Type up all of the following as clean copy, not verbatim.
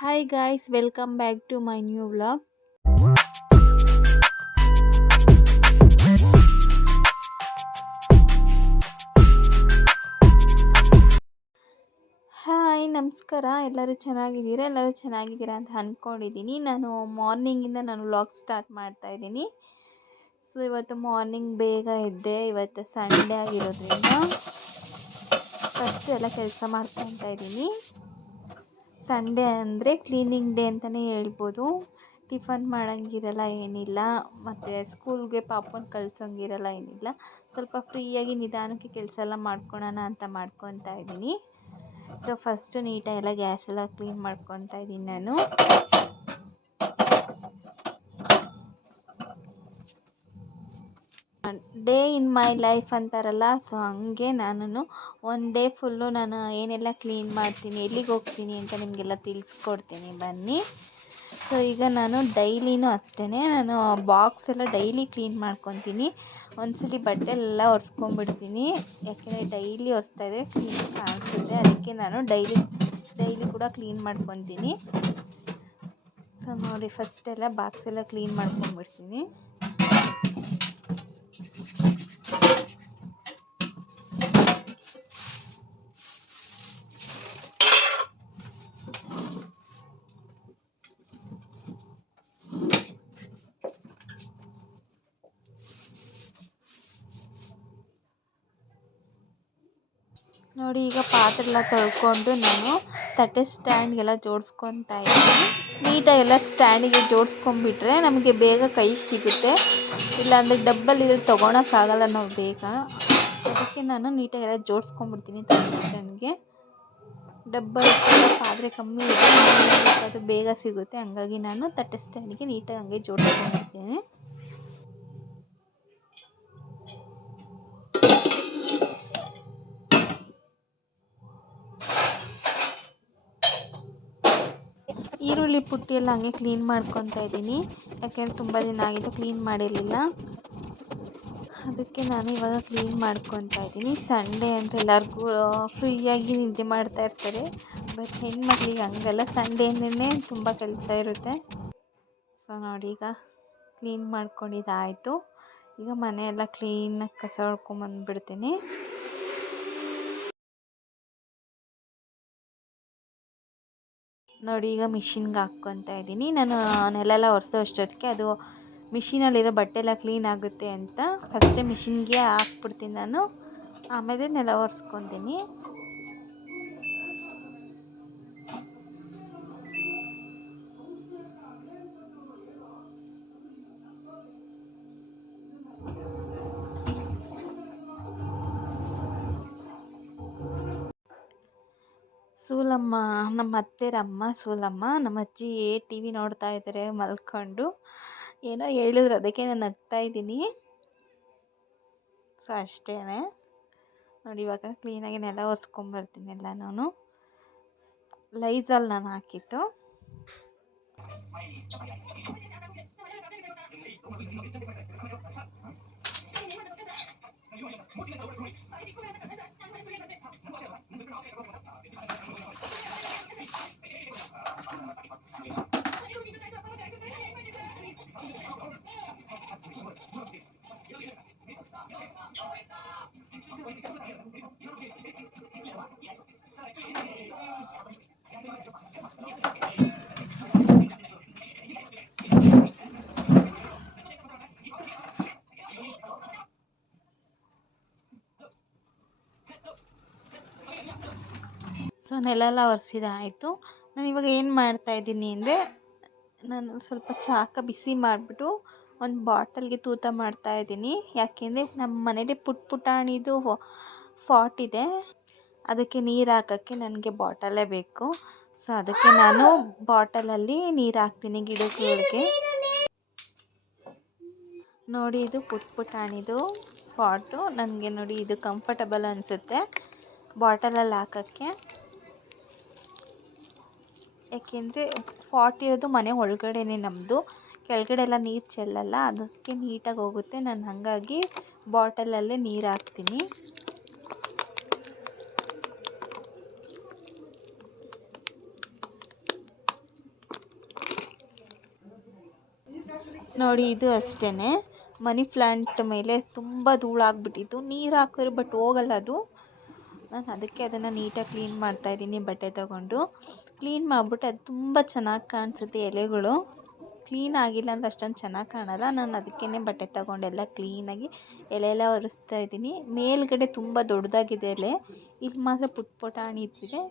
Hi guys, welcome back to my new vlog. Hi ನಮಸ್ಕಾರ, ಎಲ್ಲರೂ ಚೆನ್ನಾಗಿದ್ದೀರಾ ಅಂತ ಅಂದ್ಕೊಂಡಿದ್ದೀನಿ. ನಾನು ಮಾರ್ನಿಂಗಿಂದ ವ್ಲಾಗ್ ಸ್ಟಾರ್ಟ್ ಮಾಡ್ತಾ ಇದ್ದೀನಿ. ಸೊ ಇವತ್ತು ಮಾರ್ನಿಂಗ್ ಬೇಗ ಎದ್ದೆ. ಇವತ್ತು ಸಂಡೇ ಆಗಿರೋದ್ರಿಂದ ಫಸ್ಟ್ ಎಲ್ಲ ಕೆಲಸ ಮಾಡ್ಕೊತಾ ಇದ್ದೀನಿ. ಸಂಡೇ ಅಂದರೆ ಕ್ಲೀನಿಂಗ್ ಡೇ ಅಂತಲೇ ಹೇಳ್ಬೋದು. ಟಿಫನ್ ಮಾಡೋಂಗಿರಲ್ಲ, ಏನಿಲ್ಲ, ಮತ್ತು ಸ್ಕೂಲ್ಗೆ ಪಾಪನ ಕಳ್ಸೋಂಗಿರಲ್ಲ, ಏನಿಲ್ಲ. ಸ್ವಲ್ಪ ಫ್ರೀಯಾಗಿ ನಿಧಾನಕ್ಕೆ ಕೆಲಸ ಎಲ್ಲ ಮಾಡ್ಕೊಳೋಣ ಅಂತ ಮಾಡ್ಕೊತಾ ಇದ್ದೀನಿ. ಸೊ ಫಸ್ಟು ನೀಟಾಗೆಲ್ಲ ಗ್ಯಾಸ್ ಎಲ್ಲ ಕ್ಲೀನ್ ಮಾಡ್ಕೊತಾ ಇದ್ದೀನಿ ನಾನು. ಡೇ ಇನ್ ಮೈ ಲೈಫ್ ಅಂತಾರಲ್ಲ, ಸೊ ಹಂಗೆ ನಾನು ಒನ್ ಡೇ ಫುಲ್ಲು ನಾನು ಏನೆಲ್ಲ ಕ್ಲೀನ್ ಮಾಡ್ತೀನಿ, ಎಲ್ಲಿಗೆ ಹೋಗ್ತೀನಿ ಅಂತ ನಿಮಗೆಲ್ಲ ತಿಳಿಸ್ಕೊಡ್ತೀನಿ ಬನ್ನಿ. ಸೊ ಈಗ ನಾನು ಡೈಲಿನೂ ಅಷ್ಟೇ, ನಾನು ಬಾಕ್ಸ್ ಎಲ್ಲ ಡೈಲಿ ಕ್ಲೀನ್ ಮಾಡ್ಕೊತೀನಿ. ಒಂದ್ಸಲಿ ಬಟ್ಟೆ ಎಲ್ಲ ಒರೆಸ್ಕೊಂಡ್ಬಿಡ್ತೀನಿ, ಯಾಕೆಂದರೆ ಡೈಲಿ ಒರೆಸ್ತಾಯಿದ್ರೆ ಕ್ಲೀನ್ ಕಾಣಿಸುತ್ತೆ. ಅದಕ್ಕೆ ನಾನು ಡೈಲಿ ಕೂಡ ಕ್ಲೀನ್ ಮಾಡ್ಕೊತೀನಿ. ಸೊ ನೋಡಿ, ಫಸ್ಟೆಲ್ಲ ಬಾಕ್ಸ್ ಎಲ್ಲ ಕ್ಲೀನ್ ಮಾಡ್ಕೊಂಡ್ಬಿಡ್ತೀನಿ. ನೋಡಿ, ಈಗ ಪಾತ್ರೆ ಎಲ್ಲ ತೊಳ್ಕೊಂಡು ನಾನು ತಟ್ಟೆ ಸ್ಟ್ಯಾಂಡ್ಗೆಲ್ಲ ಜೋಡಿಸ್ಕೊತಾ ಇದ್ದೀನಿ. ನೀಟಾಗೆಲ್ಲ ಸ್ಟ್ಯಾಂಡಿಗೆ ಜೋಡಿಸ್ಕೊಂಡ್ಬಿಟ್ರೆ ನಮಗೆ ಬೇಗ ಕೈಗೆ ಸಿಗುತ್ತೆ. ಇಲ್ಲಾಂದರೆ ಡಬ್ಬಲ್ ಇದು ತೊಗೊಳಕ್ಕಾಗಲ್ಲ ನಾವು ಬೇಗ. ಅದಕ್ಕೆ ನಾನು ನೀಟಾಗೆಲ್ಲ ಜೋಡಿಸ್ಕೊಂಡ್ಬಿಡ್ತೀನಿ ತಟ್ಟೆ ಸ್ಟ್ಯಾಂಡ್ಗೆ. ಡಬ್ಬಲ್ ಪಾತ್ರೆ ಕಮ್ಮಿ ಇದೆ, ಅದು ಬೇಗ ಸಿಗುತ್ತೆ. ಹಂಗಾಗಿ ನಾನು ತಟ್ಟೆ ಸ್ಟ್ಯಾಂಡ್ಗೆ ನೀಟಾಗಿ ಹಂಗೆ ಜೋಡಿಸ್ಕೊಂಡ್ಬಿಡ್ತೀನಿ. ಈರುಳ್ಳಿ ಪುಟ್ಟಿ ಎಲ್ಲ ಹಂಗೆ ಕ್ಲೀನ್ ಮಾಡ್ಕೊತಾ ಇದ್ದೀನಿ, ಯಾಕೆಂದರೆ ತುಂಬ ದಿನ ಆಗಿತ್ತು ಕ್ಲೀನ್ ಮಾಡಿರಲಿಲ್ಲ. ಅದಕ್ಕೆ ನಾನು ಇವಾಗ ಕ್ಲೀನ್ ಮಾಡ್ಕೊತಾ ಇದ್ದೀನಿ. ಸಂಡೇ ಅಂದರೆ ಎಲ್ಲರಿಗೂ ಫ್ರೀಯಾಗಿ ನಿದ್ದೆ ಮಾಡ್ತಾ ಇರ್ತಾರೆ, ಬಟ್ ಹೆಣ್ಮಕ್ಳಿಗೆ ಹಂಗಲ್ಲ, ಸಂಡೇ ಅಂದ್ರೇ ತುಂಬ ಕೆಲಸ ಇರುತ್ತೆ. ಸೊ ನೋಡಿ, ಈಗ ಕ್ಲೀನ್ ಮಾಡ್ಕೊಂಡಿದ್ದಾಯಿತು. ಈಗ ಮನೆಯೆಲ್ಲ ಕ್ಲೀನಾಗಿ ಕಸ ಹೊಡ್ಕೊಂಬಂದ್ಬಿಡ್ತೀನಿ. ನೋಡಿ, ಈಗ ಮಿಷಿನ್ಗೆ ಹಾಕ್ಕೊತಾ ಇದ್ದೀನಿ. ನಾನು ನೆಲೆಲ್ಲ ಒರೆಸೋ ಅಷ್ಟೊತ್ತಿಗೆ ಅದು ಮಿಷಿನಲ್ಲಿರೋ ಬಟ್ಟೆ ಎಲ್ಲ ಕ್ಲೀನ್ ಆಗುತ್ತೆ ಅಂತ ಫಸ್ಟೇ ಮಿಷಿನ್ಗೆ ಹಾಕ್ಬಿಡ್ತೀನಿ ನಾನು, ಆಮೇಲೆ ನೆಲ ಒರೆಸ್ಕೊತೀನಿ. ಸೂಲಮ್ಮ, ನಮ್ಮ ಅತ್ತೆರಮ್ಮ ಸೂಲಮ್ಮ, ನಮ್ಮ ಅಜ್ಜಿ ಟಿ ವಿ ನೋಡ್ತಾ ಇದ್ದಾರೆ ಮಲ್ಕೊಂಡು. ಏನೋ ಹೇಳಿದ್ರು, ಅದಕ್ಕೆ ನಾನು ನಗ್ತಾ ಇದ್ದೀನಿ. ಸೊ ಅಷ್ಟೇ ನೋಡಿ, ಇವಾಗ ಕ್ಲೀನಾಗಿ ನೆಲ ಒರೆಸ್ಕೊಂಬರ್ತೀನಿ ಎಲ್ಲ. ನಾನು ಲೈಝಾಲ್ ನಾನು ಹಾಕಿತ್ತು. ಸೊ ನೆಲೆಲ್ಲ ಒರೆಸಿದಾಯಿತು. ನಾನು ಇವಾಗ ಏನು ಮಾಡ್ತಾಯಿದ್ದೀನಿ ಅಂದರೆ, ನಾನು ಸ್ವಲ್ಪ ಚಾಕ ಬಿಸಿ ಮಾಡಿಬಿಟ್ಟು ಒಂದು ಬಾಟಲ್ಗೆ ತೂತ ಮಾಡ್ತಾಯಿದ್ದೀನಿ. ಯಾಕೆಂದರೆ ನಮ್ಮ ಮನೇಲಿ ಪುಟಾಣಿದು ಫಾಟ್ ಇದೆ, ಅದಕ್ಕೆ ನೀರು ಹಾಕೋಕ್ಕೆ ನನಗೆ ಬಾಟಲೇ ಬೇಕು. ಸೊ ಅದಕ್ಕೆ ನಾನು ಬಾಟಲಲ್ಲಿ ನೀರು ಹಾಕ್ತೀನಿ ಗಿಡಗಳಿಗೆ. ನೋಡಿ, ಇದು ಪುಟಾಣಿದು ಫಾಟು. ನನಗೆ ನೋಡಿ ಇದು ಕಂಫರ್ಟಬಲ್ ಅನಿಸುತ್ತೆ ಬಾಟಲಲ್ಲಿ ಹಾಕೋಕ್ಕೆ. ಯಾಕೆಂದರೆ ಫಾಟ್ ಇರೋದು ಮನೆ ಒಳಗಡೆನೇ ನಮ್ಮದು, ಕೆಳಗಡೆ ಎಲ್ಲ ನೀರು ಚೆಲ್ಲಲ್ಲ, ಅದಕ್ಕೆ ನೀಟಾಗಿ ಹೋಗುತ್ತೆ. ನಾನು ಹಾಗಾಗಿ ಬಾಟಲಲ್ಲೇ ನೀರು ಹಾಕ್ತೀನಿ. ನೋಡಿ ಇದು ಅಷ್ಟೇ, ಮನಿ ಪ್ಲ್ಯಾಂಟ್ ಮೇಲೆ ತುಂಬ ಧೂಳಾಗ್ಬಿಟ್ಟಿತ್ತು. ನೀರು ಹಾಕಿದ್ರೆ ಬಟ್ ಹೋಗಲ್ಲ ಅದು. ನಾನು ಅದಕ್ಕೆ ಅದನ್ನು ನೀಟಾಗಿ ಕ್ಲೀನ್ ಮಾಡ್ತಾಯಿದ್ದೀನಿ ಬಟ್ಟೆ ತಗೊಂಡು. ಕ್ಲೀನ್ ಮಾಡಿಬಿಟ್ಟು ಅದು ತುಂಬ ಚೆನ್ನಾಗಿ ಕಾಣಿಸುತ್ತೆ ಎಲೆಗಳು. ಕ್ಲೀನ್ ಆಗಿಲ್ಲ ಅಂದರೆ ಅಷ್ಟೊಂದು ಚೆನ್ನಾಗಿ ಕಾಣಲ್ಲ. ನಾನು ಅದಕ್ಕೇ ಬಟ್ಟೆ ತಗೊಂಡೆಲ್ಲ ಕ್ಲೀನಾಗಿ ಎಲೆ ಎಲ್ಲ ಒರೆಸ್ತಾ ಇದ್ದೀನಿ. ಮೇಲ್ಗಡೆ ತುಂಬ ದೊಡ್ಡದಾಗಿದೆ ಎಲೆ, ಇಲ್ಲಿ ಮಾತ್ರ ಪುಟ್ ಪುಟಾಣಿ ಇದ್ದಿದೆ.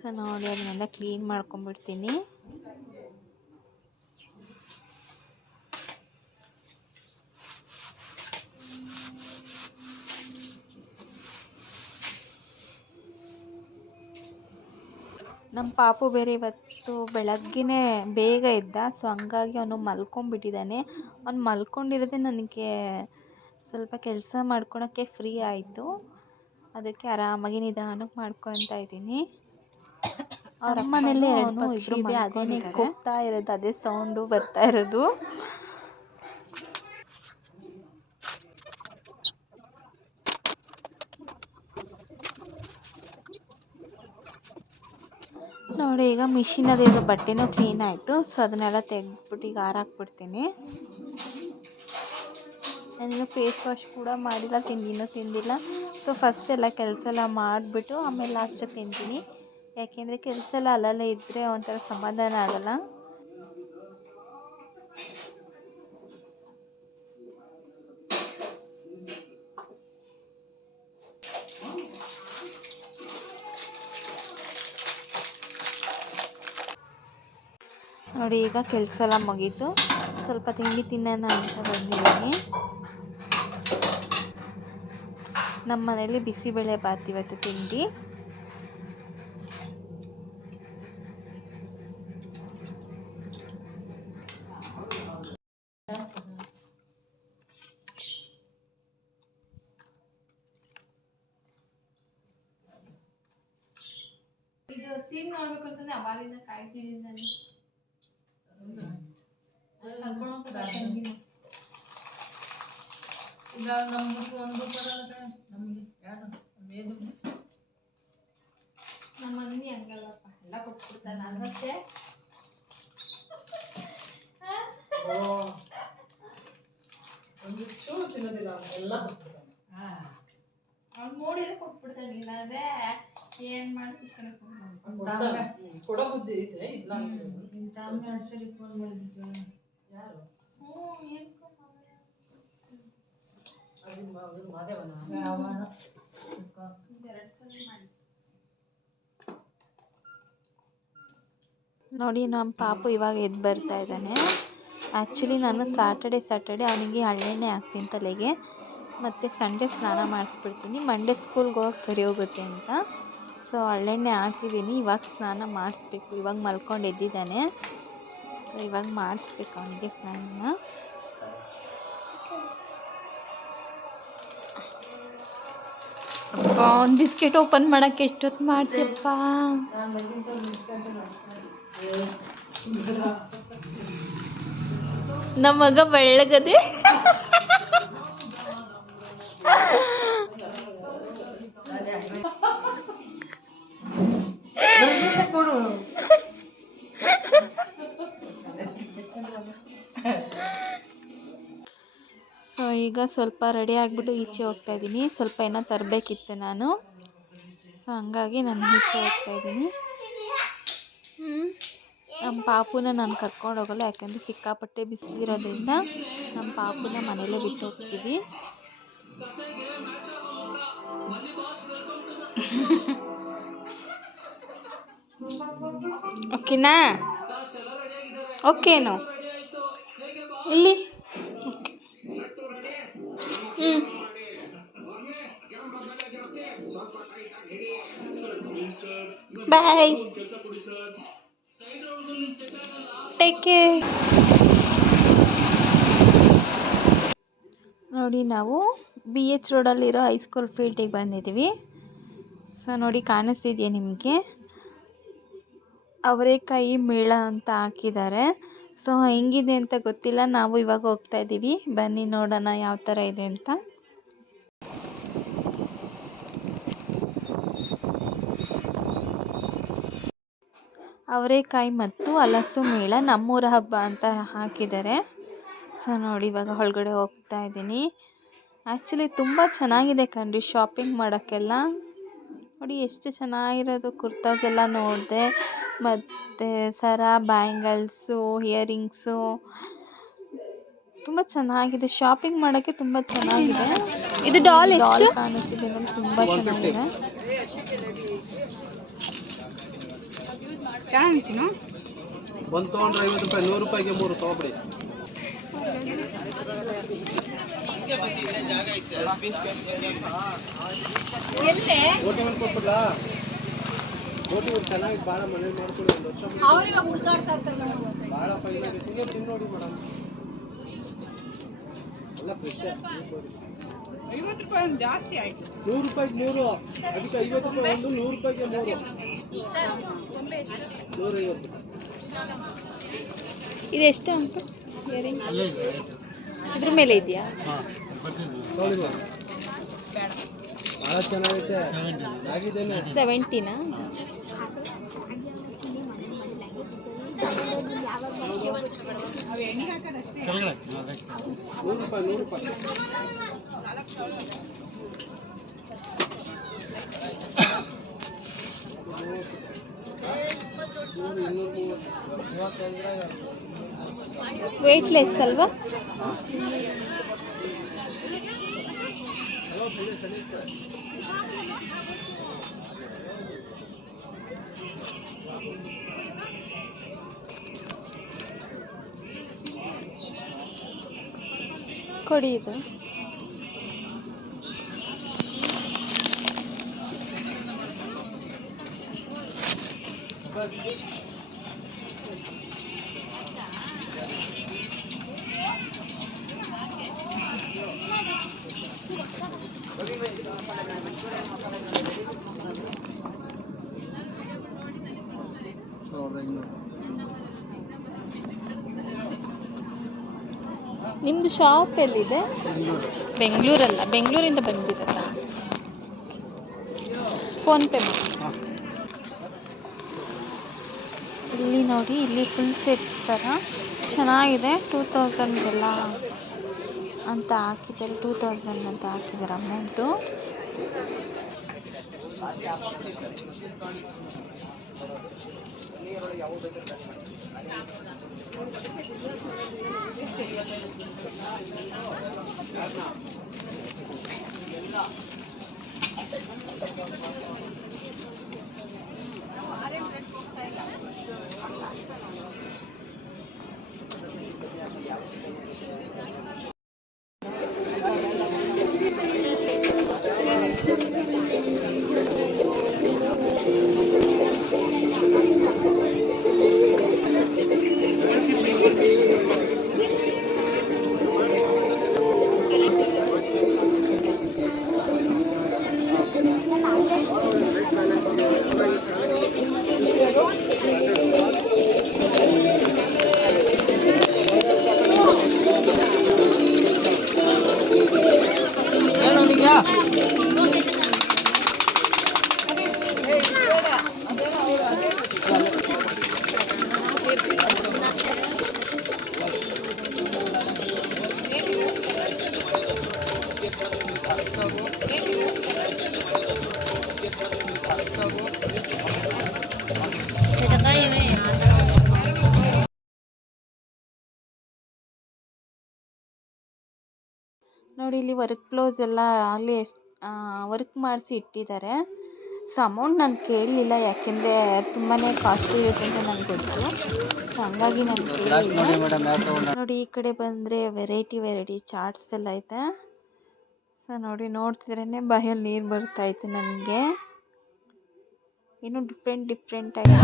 ಸೊ ನೋಡಿ ಅದನ್ನೆಲ್ಲ ಕ್ಲೀನ್ ಮಾಡ್ಕೊಂಬಿಡ್ತೀನಿ. ನಮ್ಮ ಪಾಪು ಬೇರೆ ಇವತ್ತು ಬೆಳಗ್ಗೆನೇ ಬೇಗ ಎದ್ದ. ಸೊ ಹಂಗಾಗಿ ಅವನು ಮಲ್ಕೊಂಡ್ಬಿಟ್ಟಿದ್ದಾನೆ. ಅವ್ನು ಮಲ್ಕೊಂಡಿರೋದೇ ನನಗೆ ಸ್ವಲ್ಪ ಕೆಲಸ ಮಾಡ್ಕೊಳಕ್ಕೆ ಫ್ರೀ ಆಯಿತು. ಅದಕ್ಕೆ ಆರಾಮಾಗಿ ನಿಧಾನಕ್ಕೆ ಮಾಡ್ಕೊತಾ ಇದ್ದೀನಿ. ಅವ್ರ ಮನೇಲಿ 2 ಪಕ್ಷಿ ಇದೆ, ಅದೇನೇ ಕೂಗ್ತಾ ಇರೋದು, ಅದೇ ಸೌಂಡು ಬರ್ತಾ ಇರೋದು. ನೋಡಿ ಈಗ ಮಿಷಿನಲ್ಲಿರೋ ಬಟ್ಟೆನೂ ಕ್ಲೀನ್ ಆಯಿತು. ಸೊ ಅದನ್ನೆಲ್ಲ ತೆಗೆದ್ಬಿಟ್ಟು ಈಗ ಹಾರಾಕ್ಬಿಡ್ತೀನಿ. ನಾನಿನ್ನು ಫೇಸ್ ವಾಶ್ ಕೂಡ ಮಾಡಿಲ್ಲ, ತಿಂಡಿನೂ ತಿಂದಿಲ್ಲ. ಸೊ ಫಸ್ಟ್ ಎಲ್ಲ ಕೆಲಸ ಎಲ್ಲ ಮಾಡಿಬಿಟ್ಟು ಆಮೇಲೆ ಲಾಸ್ಟಿಗೆ ತಿಂತೀನಿ. ಯಾಕೆಂದರೆ ಕೆಲಸ ಎಲ್ಲ ಅಲ್ಲಲ್ಲೇ ಇದ್ದರೆ ಒಂಥರ ಸಮಾಧಾನ ಆಗಲ್ಲ. ನೋಡಿ ಈಗ ಕೆಲಸ ಎಲ್ಲ ಮುಗೀತು. ಸ್ವಲ್ಪ ತಿಂಡಿ ತಿನ್ನೋಣ ಅಂತ ಬಂದಿದ್ದೀನಿ. ನಮ್ಮ ಮನೇಲಿ ಬಿಸಿಬೇಳೆ ಬಾತ್ ಇವತ್ತು ತಿಂಡಿ. ಇದು ಸೀನ್ ನೋಡ್ಬೇಕು ಅಂತಂದ್ರೆ ಅವಾಗಿಂದ ಕಾಯ್ತಿದ್ದೀನಿ ನಾನು. ನಮ್ಮ ಮನೆ ಹಂಗಲ್ಲಪ್ಪ, ಎಲ್ಲ ಕೊಟ್ಬಿಡ್ತಾನೆ. ಮತ್ತೆ ಅವ್ನು ನೋಡಿದ್ರೆ ಕೊಟ್ಬಿಡ್ತಾನೆ. ಇಲ್ಲಾಂದ್ರೆ ಏನ್ ಮಾಡ್ತಿರ್ತಾನೆ ಕೊಡೋ ಬುದ್ಧಿ ಇದೆ. ಇಲ್ಲ ಫೋನ್ ಮಾಡಿದ್ರು ಯಾರು? ನೋಡಿ ನಮ್ಮ ಪಾಪು ಇವಾಗ ಎದ್ದು ಬರ್ತಾ ಇದ್ದಾನೆ. ಆ್ಯಕ್ಚುಲಿ ನಾನು ಸ್ಯಾಟರ್ಡೆ ಅವನಿಗೆ ಹಳ್ಳೆಣ್ಣೆ ಹಾಕ್ತೀನಿ ತಲೆಗೆ, ಮತ್ತು ಸಂಡೇ ಸ್ನಾನ ಮಾಡಿಸ್ಬಿಡ್ತೀನಿ. ಮಂಡೇ ಸ್ಕೂಲ್ಗೆ ಹೋಗಕ್ಕೆ ಸರಿ ಹೋಗುತ್ತೆ ಅಂತ. ಸೊ ಹಳ್ಳೆಣ್ಣೆ ಹಾಕಿದ್ದೀನಿ. ಇವಾಗ ಸ್ನಾನ ಮಾಡಿಸ್ಬೇಕು. ಇವಾಗ ಮಲ್ಕೊಂಡು ಎದ್ದಿದ್ದಾನೆ. ಸೊ ಇವಾಗ ಮಾಡಿಸ್ಬೇಕು ಅವನಿಗೆ ಸ್ನಾನ. ಒಂದು ಬಿಸ್ಕೆಟ್ ಓಪನ್ ಮಾಡೋಕ್ಕೆ ಎಷ್ಟೊತ್ತು ಮಾಡ್ತೀಯಪ್ಪ? ನಮ್ಮ ಮಗ ಬೆಳ್ಳಗದೆ. ಸೊ ಈಗ ಸ್ವಲ್ಪ ರೆಡಿ ಆಗಿಬಿಟ್ಟು ಈಚೆ ಹೋಗ್ತಾ ಇದ್ದೀನಿ. ಸ್ವಲ್ಪ ಏನೋ ತರಬೇಕಿತ್ತು ನಾನು. ಸೊ ಹಂಗಾಗಿ ನಾನು ಈಚೆ ಹೋಗ್ತಾ ಇದ್ದೀನಿ. ನಮ್ಮ ಪಾಪುನ ನಾನು ಕರ್ಕೊಂಡು ಹೋಗಲ್ಲ, ಯಾಕಂದರೆ ಸಿಕ್ಕಾಪಟ್ಟೆ ಬಿಸಿಲಿರೋದ್ರಿಂದ ನಮ್ಮ ಪಾಪುನ ಮನೇಲೇ ಬಿಟ್ಟು ಹೋಗ್ತೀವಿ. ಓಕೆನಾ? ಓಕೆನೋ ಇಲ್ಲಿ ಬಾಯ್, ಟೇಕ್ ಕೇರ್. ನೋಡಿ ನಾವು BH ರೋಡಲ್ಲಿರೋ ಹೈಸ್ಕೂಲ್ ಫೀಲ್ಡಿಗೆ ಬಂದಿದ್ದೀವಿ. ಸೊ ನೋಡಿ ಕಾಣಿಸ್ತಿದೆಯಾ ನಿಮಗೆ? ಅವರೆಕಾಯಿ ಮೇಳ ಅಂತ ಹಾಕಿದ್ದಾರೆ. ಸೊ ಹೆಂಗಿದೆ ಅಂತ ಗೊತ್ತಿಲ್ಲ, ನಾವು ಇವಾಗ ಹೋಗ್ತಾ ಇದ್ದೀವಿ. ಬನ್ನಿ ನೋಡೋಣ ಯಾವ ಥರ ಇದೆ ಅಂತ. ಅವರೆಕಾಯಿ ಮತ್ತು ಹಲಸು ಮೇಳ ನಮ್ಮೂರ ಹಬ್ಬ ಅಂತ ಹಾಕಿದ್ದಾರೆ. ಸೊ ನೋಡಿ ಇವಾಗ ಒಳಗಡೆ ಹೋಗ್ತಾ ಇದ್ದೀನಿ. ಆ್ಯಕ್ಚುಲಿ ತುಂಬ ಚೆನ್ನಾಗಿದೆ ಕಣ್ರಿ ಶಾಪಿಂಗ್ ಮಾಡೋಕ್ಕೆಲ್ಲ. ನೋಡಿ ಎಷ್ಟು ಚೆನ್ನಾಗಿರೋದು ಕುರ್ತಾಸ್ ಎಲ್ಲ ನೋಡಿದೆ, ಮತ್ತು ಸರ, ಬ್ಯಾಂಗಲ್ಸು, ಇಯರಿಂಗ್ಸು ತುಂಬ ಚೆನ್ನಾಗಿದೆ. ಶಾಪಿಂಗ್ ಮಾಡೋಕ್ಕೆ ತುಂಬ ಚೆನ್ನಾಗಿದೆ. ಇದು ಡಾಲ್ ಕಾಣಿಸ್ತಿದೆ ನೋಡಿ, ತುಂಬ ಚೆನ್ನಾಗಿದೆ. ಒಂದು ತೊಗೊಂಡ್ರೆ 50 ರೂಪಾಯಿ, 100 ರೂಪಾಯಿಗೆ 3 ತೊಗೊಬಿಡಿ. ಓಟಿ ಒಂದು ಕೊಟ್ಬಿಡ್ಲಾ? ಓಟಿ ಒಂದು ಚೆನ್ನಾಗಿ ಭಾಳ ಮನೇಲಿ ಮಾಡ್ಕೊಳ್ಳಿ. ಒಂದು ವರ್ಷ ಭಾಳ ಫೈನ್ ಆಗಿದೆ ನೋಡಿ ಮೇಡಮ್. ಎಲ್ಲ ಫ್ರೆಶ್ 50 ರೂಪಾಯಿ ಒಂದು ಜಾಸ್ತಿ ಆಯಿತು. 100 ರೂಪಾಯಿಗೆ 3, ಅದಕ್ಕೆ 50 ರೂಪಾಯಿ ಒಂದು, 100 ರೂಪಾಯಿಗೆ 3, 150. ಇದು ಎಷ್ಟು ಅಂತ ಇದ್ರ ಮೇಲೆ ಇದೆಯಾ? ಭಾಳ ಚೆನ್ನಾಗೈತೆ. 70ನಾ? ₹100. ವೇಟ್ಲೆಸ್ ಅಲ್ವಾ? ಕೊಡಿ ಇದು. ನಿಮ್ಮದು ಶಾಪ್ ಎಲ್ಲಿದೆ? ಬೆಂಗಳೂರಲ್ಲ, ಬೆಂಗಳೂರಿಂದ ಬಂದಿರಲ್ಲ. ಫೋನ್ಪೇ ಮಾಡಿ. ಇಲ್ಲಿ ನೋಡಿ, ಇಲ್ಲಿ ಫುಲ್ ಸೆಟ್ ಥರ ಚೆನ್ನಾಗಿದೆ. 2000 ಎಲ್ಲ ಅಂತ ಹಾಕಿದ್ದಾರೆ, 2000 ಅಂತ ಹಾಕಿದ್ದಾರೆ ಅಮೌಂಟು. ನೋಡಿ ಇಲ್ಲಿ ವರ್ಕ್ ಬ್ಲೌಸ್ ಎಲ್ಲ ಅಲ್ಲಿ ವರ್ಕ್ ಮಾಡಿಸಿ ಇಟ್ಟಿದ್ದಾರೆ. ಸೊ ಅಮೌಂಟ್ ನಾನು ಕೇಳಲಿಲ್ಲ, ಯಾಕೆಂದರೆ ತುಂಬಾ ಕಾಸ್ಟ್ಲಿ ಇರುತ್ತೆ ಅಂತ ನನಗೆ ಗೊತ್ತು. ಸೊ ಹಂಗಾಗಿ ನಾನು ಕೇಳಲಿಲ್ಲ. ನೋಡಿ ಈ ಕಡೆ ಬಂದರೆ ವೆರೈಟಿ ಚಾಟ್ಸ್ ಎಲ್ಲ ಐತೆ. ಸೊ ನೋಡಿ, ನೋಡ್ತಿದ್ರೇ ಬಾಯಲ್ಲಿ ನೀರು ಬರ್ತಾಯಿತ್ತು ನನಗೆ. ಇನ್ನೂ ಡಿಫ್ರೆಂಟ್ ಆಗಿ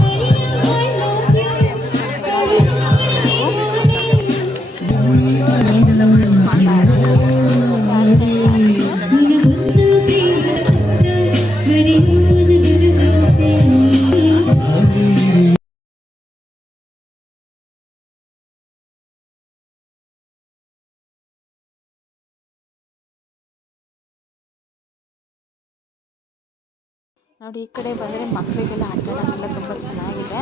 ನೋಡಿ ಈ ಕಡೆ ಬಂದರೆ ಮಕ್ಕಳಿಗೆಲ್ಲ ಆಟ ಆಡೋಕ್ಕೆಲ್ಲ ತುಂಬ ಚೆನ್ನಾಗಿದೆ.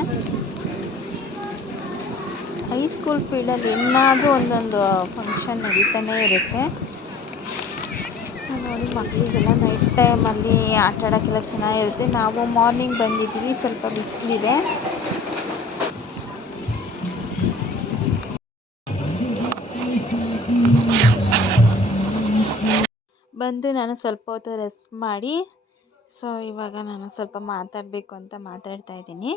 ಹೈಸ್ಕೂಲ್ ಫೀಲ್ಡಲ್ಲಿ ಏನಾದರೂ ಒಂದೊಂದು ಫಂಕ್ಷನ್ ನಡೀತಾನೇ ಇರುತ್ತೆ. ಸೊ ನೋಡಿ ಮಕ್ಕಳಿಗೆಲ್ಲ ನೈಟ್ ಟೈಮಲ್ಲಿ ಆಟ ಆಡೋಕ್ಕೆಲ್ಲ ಚೆನ್ನಾಗಿರುತ್ತೆ. ನಾವು ಮಾರ್ನಿಂಗ್ ಬಂದಿದ್ದೀವಿ, ಸ್ವಲ್ಪ ಬಿಸಿಲಿದೆ. ಬಂದು ನಾನು ಸ್ವಲ್ಪ ಹೊತ್ತು ರೆಸ್ಟ್ ಮಾಡಿ, ಸೊ ಇವಾಗ ನಾನು ಸ್ವಲ್ಪ ಮಾತಾಡಬೇಕು ಅಂತ ಮಾತಾಡ್ತಾ ಇದ್ದೀನಿ.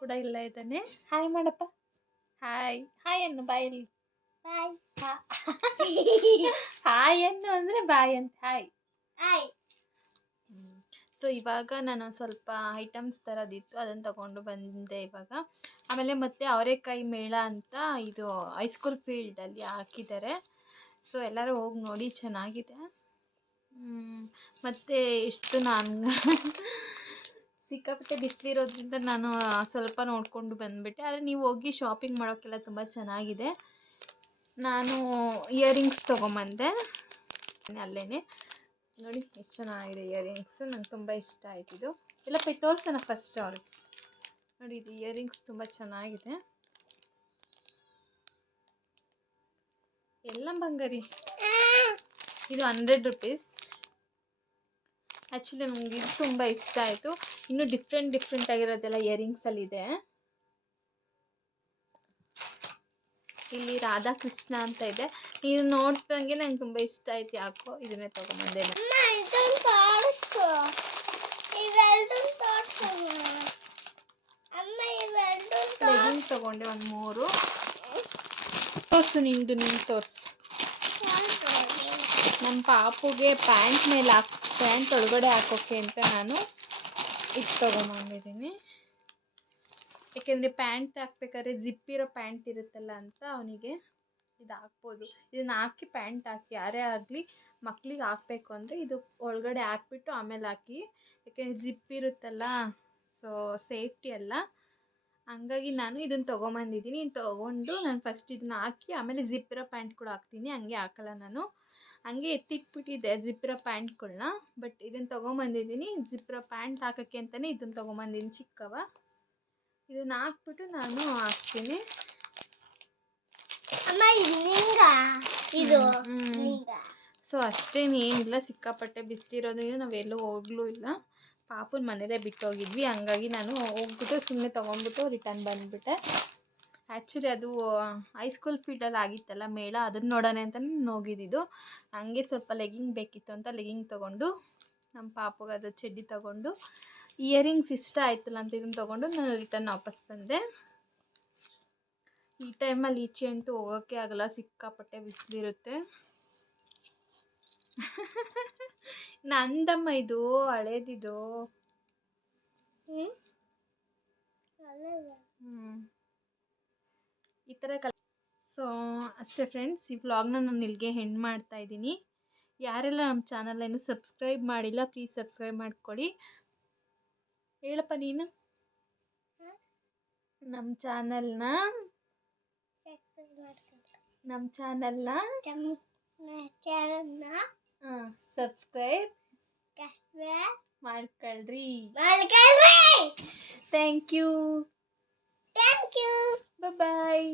ಕೂಡ ಇಲ್ಲ ಇದ್ದಾನೆ. ಹಾಯ್ ಮಾಡಪ್ಪ. ಹಾಯ್ ಹಾಯ್ ಅನ್ನು ಬಾಯಲ್ಲಿ ಹಾಯ್ ಅನ್ನು ಅಂದರೆ ಬಾಯ್ ಅಂತ ಹಾಯ್. ಸೊ ಇವಾಗ ನಾನು ಸ್ವಲ್ಪ ಐಟಮ್ಸ್ ತರೋದಿತ್ತು, ಅದನ್ನು ತಗೊಂಡು ಬಂದೆ ಇವಾಗ. ಆಮೇಲೆ ಮತ್ತೆ ಅವರೆಕಾಯಿ ಮೇಳ ಅಂತ ಇದು ಹೈಸ್ಕೂಲ್ ಫೀಲ್ಡಲ್ಲಿ ಹಾಕಿದ್ದಾರೆ. ಸೊ ಎಲ್ಲರೂ ಹೋಗಿ ನೋಡಿ, ಚೆನ್ನಾಗಿದೆ. ಮತ್ತು ಇಷ್ಟು ನಾನು ಸಿಕ್ಕಾಪಟ್ಟೆ ಬಿಸಿಲಿರೋದ್ರಿಂದ ನಾನು ಸ್ವಲ್ಪ ನೋಡಿಕೊಂಡು ಬಂದುಬಿಟ್ಟೆ. ಆದರೆ ನೀವು ಹೋಗಿ ಶಾಪಿಂಗ್ ಮಾಡೋಕ್ಕೆಲ್ಲ ತುಂಬ ಚೆನ್ನಾಗಿದೆ. ನಾನು ಇಯರಿಂಗ್ಸ್ ತೊಗೊಂಬಂದೆ ಅಲ್ಲೇ. ನೋಡಿ ಎಷ್ಟು ಚೆನ್ನಾಗಿದೆ ಇಯರಿಂಗ್ಸು, ನಂಗೆ ತುಂಬ ಇಷ್ಟ ಆಯ್ತು. ಇದು ಎಲ್ಲ ತೋರಿಸೋಣ ಫಸ್ಟ್ ಅವ್ರಿಗೆ. ನೋಡಿ ಇದು ಇಯರಿಂಗ್ಸ್ ತುಂಬ ಚೆನ್ನಾಗಿದೆ. ಎಲ್ಲ ಬಂಗಾರಿ, ಇದು 100 ರೂಪೀಸ್. ಆ್ಯಕ್ಚುಲಿ ನನಗೆ ಇದು ತುಂಬ ಇಷ್ಟ ಆಯಿತು. ಇನ್ನೂ ಡಿಫ್ರೆಂಟ್ ಆಗಿರೋದೆಲ್ಲ ಇಯರಿಂಗ್ಸಲ್ಲಿದೆ. ಇಲ್ಲಿ ರಾಧಾಕೃಷ್ಣ ಅಂತ ಇದೆ. ಇದು ನೋಡ್ದಂಗೆ ನಂಗೆ ತುಂಬ ಇಷ್ಟ ಆಯ್ತು, ಯಾಕೋ ಇದನ್ನೇ ತೊಗೊಂಬಂದೆ. ಲೆಗಿಂಗ್ ತೊಗೊಂಡೆ ಒಂದು 3. ತೋರಿಸು, ನಿಂದು ತೋರಿಸು. ನಮ್ಮ ಪಾಪುಗೆ ಪ್ಯಾಂಟ್ ಒಳಗಡೆ ಹಾಕೋಕ್ಕೆ ಅಂತ ನಾನು ಇದು ತೊಗೊಂಬಂದಿದ್ದೀನಿ. ಯಾಕೆಂದರೆ ಪ್ಯಾಂಟ್ ಹಾಕ್ಬೇಕಾದ್ರೆ ಜಿಪ್ಪಿರೋ ಪ್ಯಾಂಟ್ ಇರುತ್ತಲ್ಲ ಅಂತ ಅವನಿಗೆ ಇದು ಹಾಕ್ಬೋದು. ಇದನ್ನು ಹಾಕಿ ಪ್ಯಾಂಟ್ ಹಾಕಿ, ಯಾರೇ ಆಗಲಿ ಮಕ್ಳಿಗೆ ಹಾಕಬೇಕು ಅಂದರೆ ಇದು ಒಳಗಡೆ ಹಾಕ್ಬಿಟ್ಟು ಆಮೇಲೆ ಹಾಕಿ, ಯಾಕೆಂದರೆ ಜಿಪ್ ಇರುತ್ತಲ್ಲ, ಸೊ ಸೇಫ್ಟಿ ಅಲ್ಲ. ಹಂಗಾಗಿ ನಾನು ಇದನ್ನು ತೊಗೊಂಬಂದಿದ್ದೀನಿ. ಇನ್ನು ತೊಗೊಂಡು ನಾನು ಫಸ್ಟ್ ಇದನ್ನ ಹಾಕಿ ಆಮೇಲೆ ಜಿಪ್ಪಿರೋ ಪ್ಯಾಂಟ್ ಕೂಡ ಹಾಕ್ತೀನಿ. ಹಂಗೆ ಹಾಕಲ್ಲ ನಾನು, ಹಂಗೆ ಎತ್ತಿಟ್ಬಿಟ್ಟಿದ್ದೆ ಜಿಪ್ಪಿರೋ ಪ್ಯಾಂಟ್ಗಳನ್ನ. ಬಟ್ ಇದನ್ನು ತೊಗೊಂಬಂದಿದ್ದೀನಿ ಜಿಪ್ಪಿರೋ ಪ್ಯಾಂಟ್ ಹಾಕೋಕ್ಕೆ ಅಂತಲೇ ಇದನ್ನು ತೊಗೊಂಬಂದಿದ್ದೀನಿ ಚಿಕ್ಕವ. ಇದನ್ನು ಹಾಕ್ಬಿಟ್ಟು ನಾನು ಹಾಕ್ತೀನಿ. ಸೊ ಅಷ್ಟೇನೇನಿಲ್ಲ, ಸಿಕ್ಕಾಪಟ್ಟೆ ಬಿಸಿಲಿರೋದ್ರಿಂದ ನಾವೆಲ್ಲೂ ಹೋಗ್ಲೂ ಇಲ್ಲ. ಪಾಪುನ ಮನೇಲೇ ಬಿಟ್ಟು ಹೋಗಿದ್ವಿ. ಹಂಗಾಗಿ ನಾನು ಹೋಗ್ಬಿಟ್ಟು ಸುಮ್ಮನೆ ತೊಗೊಂಡ್ಬಿಟ್ಟು ರಿಟರ್ನ್ ಬಂದುಬಿಟ್ಟೆ. ಆ್ಯಕ್ಚುಲಿ ಅದು ಹೈಸ್ಕೂಲ್ ಫೀಲ್ಡಲ್ಲಿ ಆಗಿತ್ತಲ್ಲ ಮೇಳ, ಅದನ್ನು ನೋಡೋಣ ಅಂತಲೇ ಹೋಗಿದ್ದು. ಹಂಗೆ ಸ್ವಲ್ಪ ಲೆಗಿಂಗ್ ಬೇಕಿತ್ತು ಅಂತ ಲೆಗಿಂಗ್ ತೊಗೊಂಡು, ನಮ್ಮ ಪಾಪುಗೆ ಅದು ಚಡ್ಡಿ ತೊಗೊಂಡು, ಇಯರಿಂಗ್ಸ್ ಇಷ್ಟ ಆಯ್ತಲ್ಲ ಅಂತ ಇದನ್ನು ತೊಗೊಂಡು ನಾನು ರಿಟರ್ನ್ ವಾಪಸ್ ಬಂದೆ. ಈ ಟೈಮಲ್ಲಿ ಈಚೆ ಅಂತೂ ಹೋಗೋಕ್ಕೆ ಆಗಲ್ಲ, ಸಿಕ್ಕಾಪಟ್ಟೆ ಬಿಸಿಲಿರುತ್ತೆ. ನಂದಮ್ಮ ಇದು ಹಳೇದಿದು. ಈ ಥರ ಸೊ ಅಷ್ಟೇ ಫ್ರೆಂಡ್ಸ್, ಈ ವ್ಲಾಗ್ನ ನಾನು ಇಲ್ಲಿಗೆ ಎಂಡ್ ಮಾಡ್ತಾ ಇದ್ದೀನಿ. ಯಾರೆಲ್ಲ ನಮ್ಮ ಚಾನಲನ್ನು ಸಬ್ಸ್ಕ್ರೈಬ್ ಮಾಡಿಲ್ಲ, ಪ್ಲೀಸ್ ಸಬ್ಸ್ಕ್ರೈಬ್ ಮಾಡ್ಕೊಳ್ಳಿ. ಹೇಳಪ್ಪ ನೀನು. ನಮ್ಮ ಚಾನಲ್ನ ಸಬ್ಸ್ಕ್ರೈಬ್ ಮಾಡ್ಕೊಳ್ರಿ. Thank you. ಬಾಯ್.